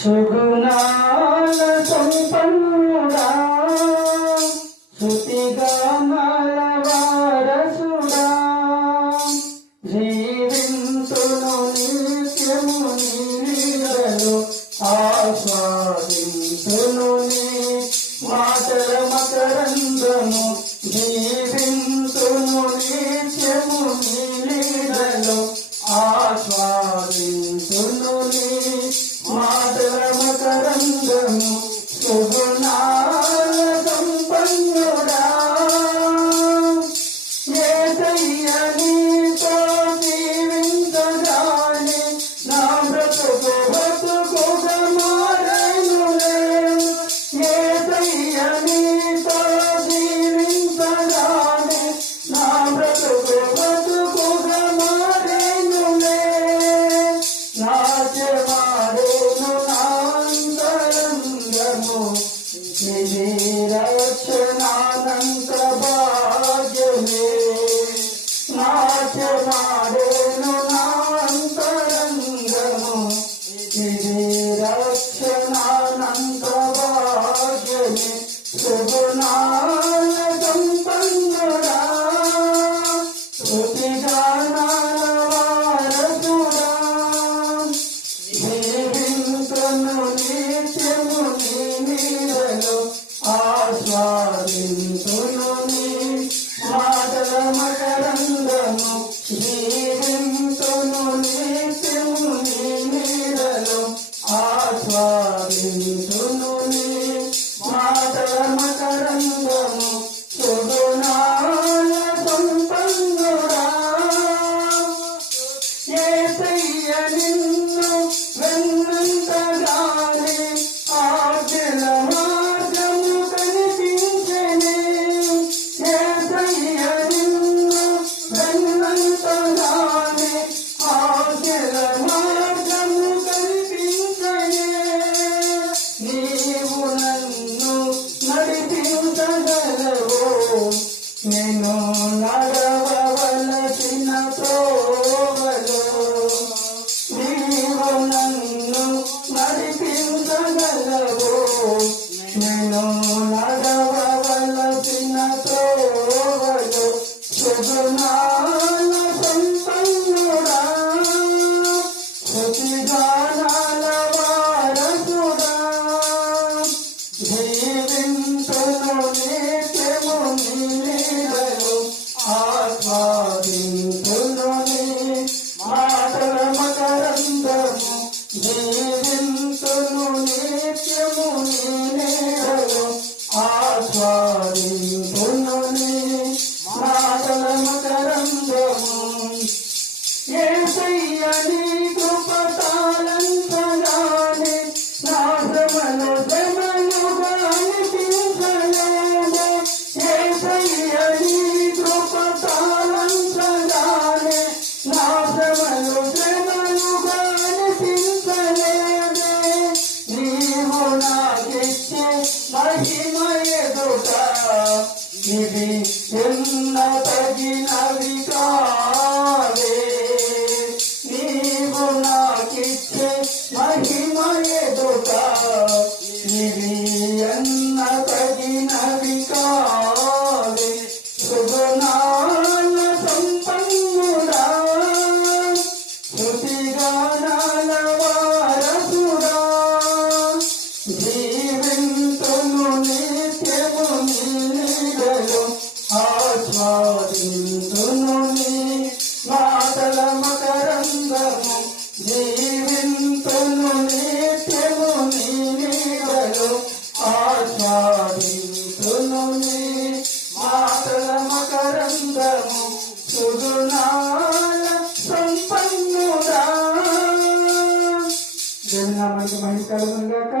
సుగుణాల సంపన్నుడా శృతిగానాల వారసుడా జీవింతును నిత్యము నీ లీలలు ఆస్వాదింతును నీ మాటల మకరందము జీవింతును నిత్యము నీ లీలలు ఆస్వాదింతును నీ మాటల మకరందము సుగుణాల సంపన్నుడా యేసయ్య నీతో జీవించగానే నా బ్రతుకు బతుకుగా మారెనులే యేసయ్య నీతో జీవించగానే నా బ్రతుకు బతుకుగా మారెనులే నాట్యమాడేను నాంతరంగము ఇది రక్షణానంత భాగ్యమే నాట్యమాడేను నాంతరంగము ఇది రక్షణానంత భాగ్యమే సుగుణాల సంపన్నుడా శృతిగానాల వారసుడా జీవింతును నిత్యము నీ లీలలు ఆస్వాదింతును నీ మాటల మకరందము జీవింతును నిత్యము నీ లీలలు ఆస్వాదింతును నీ మాటల మకరందము సుగుణాల సంపన్నుడా యేసయ్య నిన్ను వెన్నంతగానే ఆజ్ఞల మార్గము కనిపించెనే యేసయ్య నిన్ను వెన్నంతగానే ఆజ్ఞల మార్గము కనిపించెనే నీవు నన్ను నడిపించగలవు నేను నడవవలసిన త్రోవలో నీవు నన్ను నడిపించగలవు నేను నడవవలసిన త్రోవలో సుగుణాల సంపన్నుడా శృతిగానాల వారసుడా జీవింతును నిత్యము నీ లీలలు ఆస్వాదింతును నీ మాటల మకరందము జీవింతును నిత్యము నీ లీలలు ఆస్వాదింతును నీ మాటల మకరందము యేసయ్య నీ కృప తాళంతగానే నా శ్రమలు శ్రమలుగా అనిపించలేదే యేసయ్య నీ కృప తాళంతగానే నా శ్రమలు శ్రమలుగా అనిపించలేదే నీవు నాకిచ్చే మహిమ ఎదుట ఇది ఎన్న తగినవి కావే నీవు నాకిచ్చే మహిమ ఎదుట ఇది ఎన్న తగినవి కావే సుగుణాల సంపన్నుడా శృతిగానాల వారసుడా జీవింతును నిత్యము నీ లీలలు ఆస్వాదింతును నీ మాటల మకరందము జీవింతును నిత్యము నీ లీలలు ఆస్వాదింతును నీ మాటల మకరందము సుగుణాల సంపన్నుడా దేవుని నామానికి మహిమ కలుగును గాక.